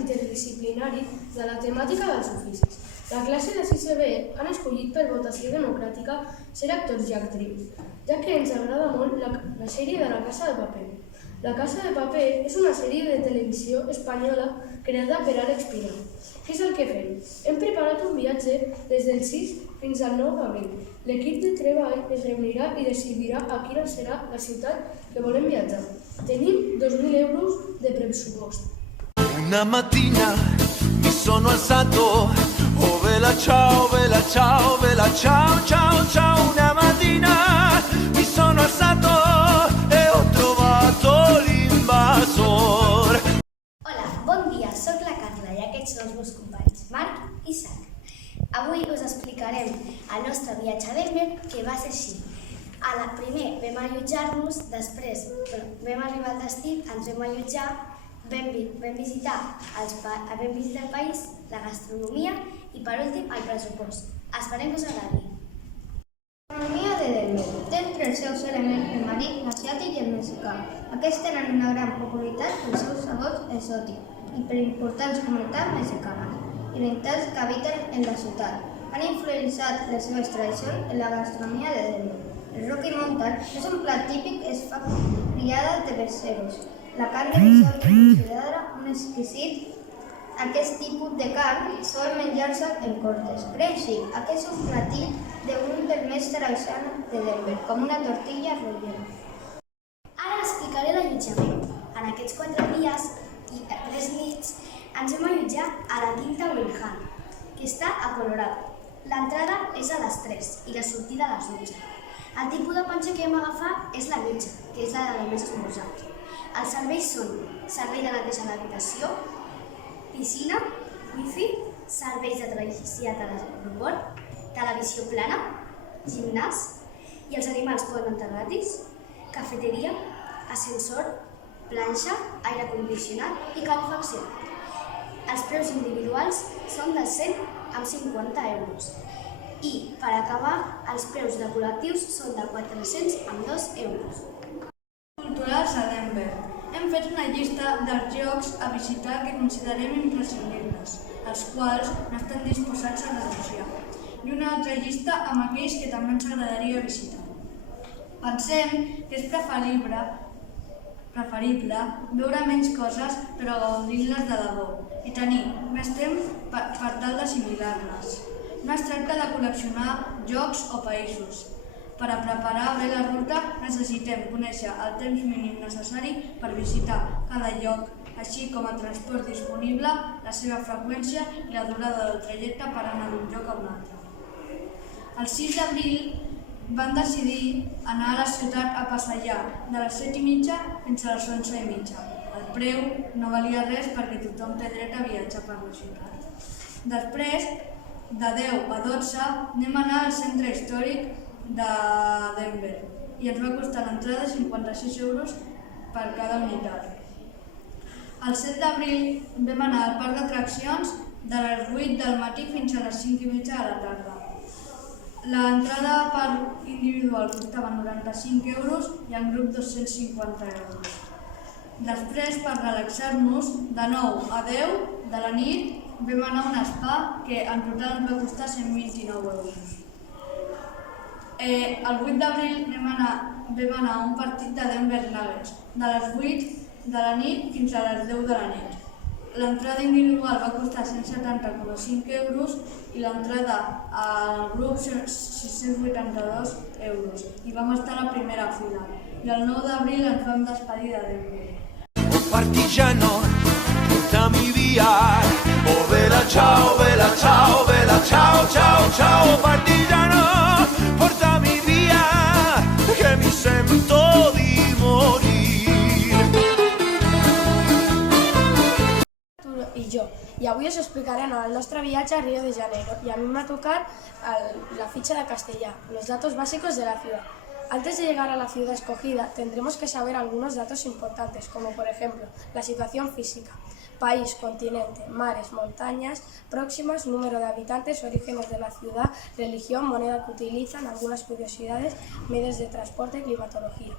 interdisciplinari de la temàtica dels oficis. La classe de 6B han escollit per votació democràtica ser actors i actrius, ja que ens agrada molt la sèrie de La Casa de Paper. La Casa de Paper és una sèrie de televisió espanyola creada per Àlex Pina. Què és el que fem? Hem preparat un viatge des del 6 fins al 9 d'abril. L'equip de treball es reunirà i decidirà a quina serà la ciutat que volem viatjar. Tenim 2.000 euros de pressupost. Una mattina mi sono alzato, oh vela ciao, vela ciao, vela ciao, ciao, ciao. Una mattina mi sono alzato e ho trovato l'invasor. Hola, bon dia, soc la Carla i aquests són els meus companys, Marc i Isaac. Avui us explicarem el nostre viatge a Denver, que va ser així. Primer vam allotjar-nos, després vam arribar al destí, ens vam allotjar, vam visitar el país, la gastronomia i, per últim, el pressupost. Esperem que us agradi. L'economia de Denver té entre els seus elements el marí, l'asiàtic i el mexicà. Aquests tenen una gran popularitat pels seus sabors exòtics i per importants comunitats mexicanes i orientals que habiten en la ciutat. Han influenciat les seves tradicions en la gastronomia de Denver. El Rocky Mountain és un plat típic que es fa criada de berceros. La carn de sol és considerada un exquisit. Aquest tipus de carn sol menjar-se en cortes. Crunchy, aquest és un platí d'un dels més tradicionals de Denver, com una tortilla rellena. Ara explicaré l'allotjament. En aquests 4 dies i 3 nits ens vam allotjar a la Quinta Wilhelm, que està a Colorado. L'entrada és a les 3 i la sortida a les 12. El tipus de pensió que vam agafar és la mitja, que és la de més esmorzar. Els serveis són servei de neteja a l'habitació, piscina, wifi, serveis de trasllat a l'aeroport, televisió plana, gimnàs i els animals poden entrar gratis, cafeteria, ascensor, planxa, aire condicionat i calefacció. Els preus individuals són de 100 amb 50 euros i, per acabar, els preus de col·lectius són de 400 amb 2 euros. Culturals a Denver. Hem fet una llista dels llocs a visitar que considerem imprescindibles, els quals no estan disposats a renunciar, i una altra llista amb aquells que també ens agradaria visitar. Pensem que és preferible veure menys coses però gaudir-les de debò i tenir més temps per tal d'assimilar-les. No es tracta de col·leccionar jocs o països. Per a preparar bé la ruta necessitem conèixer el temps mínim necessari per visitar cada lloc, així com el transport disponible, la seva freqüència i la durada del trajecte per anar d'un lloc a un altre. El 6 d'abril vam decidir anar a la ciutat a passejar de les 7:30 fins a les 11:30. El preu no valia res perquè tothom té dret a viatjar per la ciutat. Després, de 10 a 12, anem a anar al centre històric de Denver i ens va costar l'entrada 56 euros per cada unitat. El 7 d'abril vam anar al parc d'atraccions de les 8 del matí fins a les 5:30 de la tarda. L'entrada per individual costava 95 euros i en grup 250 euros. Després, per relaxar-nos, de 9 a 10 de la nit vam anar a un spa que en total ens va costar 129 euros. El 8 d'abril vam anar a un partit de Denver Nuggets, de les 8 de la nit fins a les 10 de la nit. L'entrada individual va costar 170,5 euros i l'entrada al grup 682 euros i vam estar a la primera fila. I el 9 d'abril ens vam despedir de Denver. Partigiano, portami via, oh vela ciao, vela ciao, vela ciao, ciao, ciao. Partigiano, portami via, que mi sento di morir. I jo. I avui us explicarem el nostre viatge a Río de Janeiro y a mí me ha tocado la ficha de castellà, los datos básicos de la ciudad. Antes de llegar a la ciudad escogida, tendremos que saber algunos datos importantes, como por ejemplo, la situación física, país, continente, mares, montañas próximas, número de habitantes, orígenes de la ciudad, religión, moneda que utilizan, algunas curiosidades, medios de transporte y climatología.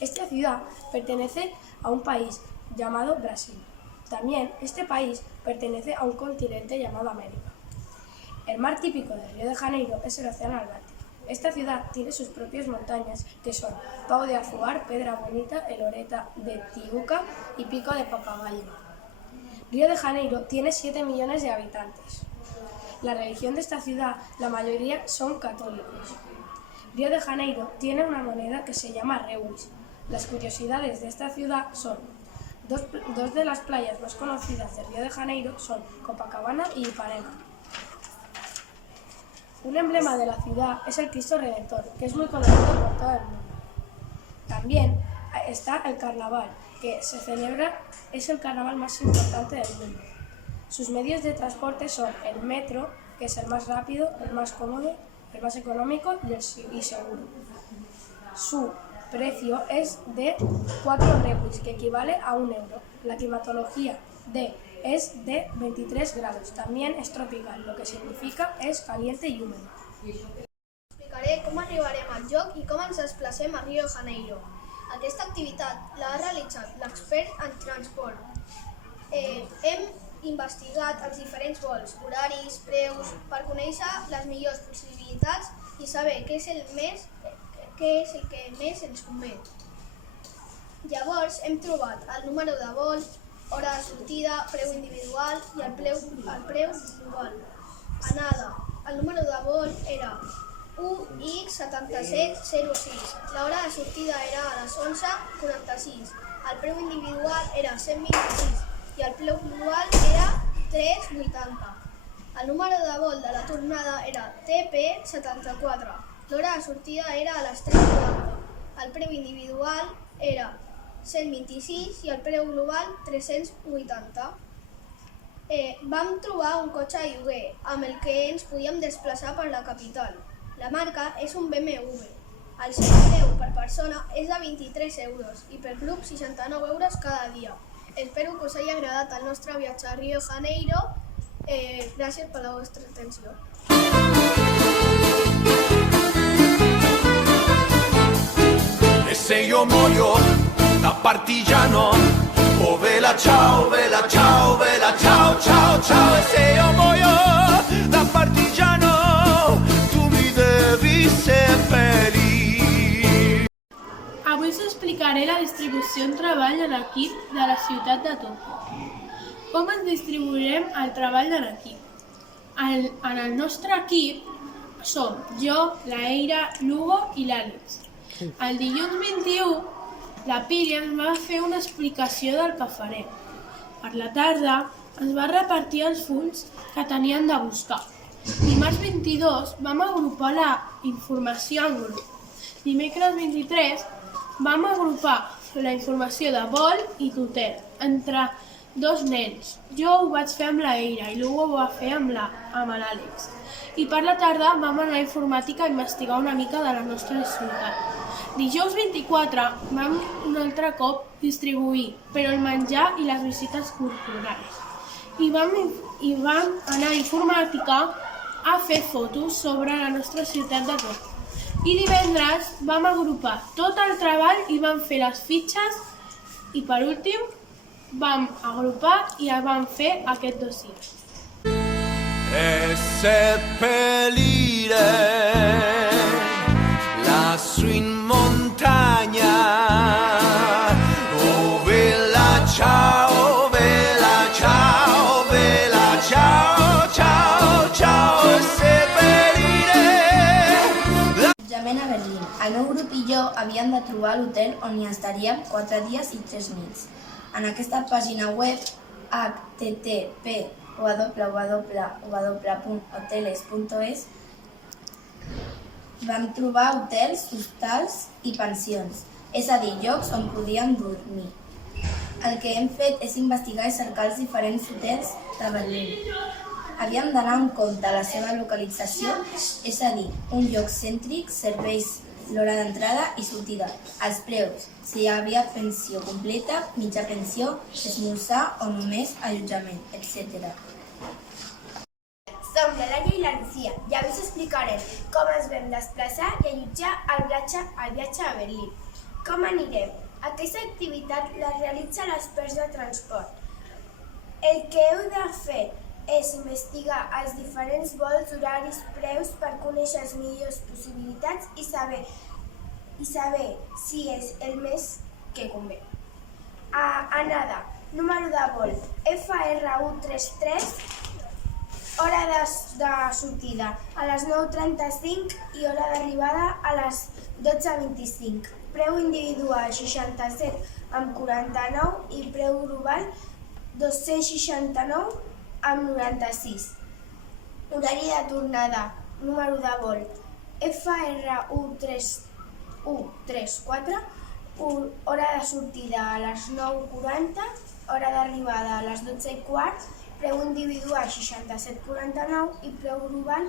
Esta ciudad pertenece a un país llamado Brasil. También este país pertenece a un continente llamado América. El mar típico de Río de Janeiro es el Océano Atlántico. Esta ciudad tiene sus propias montañas, que son Pau de Azuar, Pedra Bonita, El Oreta de Tijuca y Pico de Papagayo. Río de Janeiro tiene 7 millones de habitantes. La religión de esta ciudad, la mayoría son católicos. Río de Janeiro tiene una moneda que se llama Reus. Las curiosidades de esta ciudad son: dos de las playas más conocidas de Río de Janeiro son Copacabana y Ipanema. Un emblema de la ciudad es el Cristo Redentor, que es muy conocido por todo el mundo. También está el carnaval, que se celebra, es el carnaval más importante del mundo. Sus medios de transporte son el metro, que es el más rápido, el más cómodo, el más económico y seguro. Su precio es de 4 reus, que equivale a 1 euro. La climatología es de 23 grados. También es tropical, lo que significa es caliente y húmedo. Explicaré com arribarem al lloc i com ens desplacem a Rio de Janeiro. Aquesta activitat l'ha realitzat l'expert en transport. Hem investigat els diferents vols, horaris, preus, per conèixer les millors possibilitats i saber què és el que més ens convé. Llavors hem trobat el número de vol, hora de sortida, preu individual i el preu global. Anada. El número de vol era UX7706. L'hora de sortida era a les 11:46. El preu individual era 126 i el preu global era 3,80. El número de vol de la tornada era TP74. L'hora de sortida era a les 3:40. El preu individual era 126 i el preu global 380. Vam trobar un cotxe de lloguer amb el que ens podíem desplaçar per la capital. La marca és un BMW. El seu preu per persona és de 23 euros i per grup 69 euros cada dia. Espero que us hagi agradat el nostre viatge a Rio de Janeiro. Gràcies per la vostra atenció. E se io muoio da partigiano, oh vela ciao, vela ciao, vela ciao, ciao, ciao. E se io muoio da partigiano, tu mi devi seppellire. Avui us explicaré la distribució en treball en equip de la ciutat de Tokyo. Com ens distribuirem el treball en equip? En el nostre equip som jo, la Eira, l'Hugo i l'Àlex. El dilluns 21, la Pili ens va fer una explicació del que farem. Per la tarda ens va repartir els fulls que tenien de buscar. Dimarts 22 vam agrupar la informació en grup. Dimecres 23 vam agrupar la informació de vol i d'hotel entre 2 nens. Jo ho vaig fer amb la Eira i l'Hugo ho va fer amb l'Àlex. I per la tarda vam anar a informàtica a investigar una mica de la nostra ciutat. Dijous 24 vam un altre cop distribuir, però el menjar i les visites culturals. I vam anar a informàtica a fer fotos sobre la nostra ciutat de Tokyo. I divendres vam agrupar tot el treball i vam fer les fitxes i per últim vam agrupar i vam fer aquest dossier. E seppellire lassù in montagna, oh vela ciao, vela ciao, vela ciao, ciao, ciao. E seppellire Allotjament a Berlín. El meu grup i jo havíem de trobar l'hotel on hi estaríem 4 dies i 3 nits. En aquesta pàgina web http://www.hoteles.es vam trobar hotels, hostals i pensions, és a dir, llocs on podíem dormir. El que hem fet és investigar i cercar els diferents hotels de Berlín. Havíem d'anar en compte la seva localització, és a dir, un lloc cèntric, serveis, l'hora d'entrada i sortida, els preus, si hi havia pensió completa, mitja pensió, esmorzar o només allotjament, etc. Som la Laia i la Lucía i avui us explicarem com ens vam desplaçar i allotjar al viatge a Berlín. Com anirem? Aquesta activitat la realitza l'expert de transport. El que heu de fer és investigar els diferents vols, horaris, preus per conèixer les millors possibilitats i saber si és el més que convé. Anada, número de vol FR133, hora de sortida a les 9:35 i hora d'arribada a les 12:25. Preu individual 67,49 i preu global 269,96. Horari de tornada, número de vol FR134, hora de sortida a les 9:40, hora d'arribada a les 12:15, preu individual 67,49 i preu global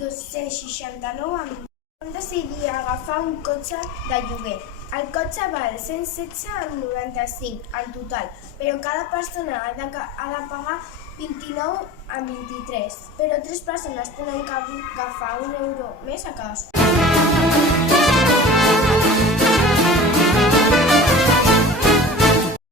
269,96. Vam decidir agafar un cotxe de lloguer. El cotxe val 116,95 en total, però cada persona ha de pagar 29,23. Però 3 persones tenen que agafar €1 més a cadascú.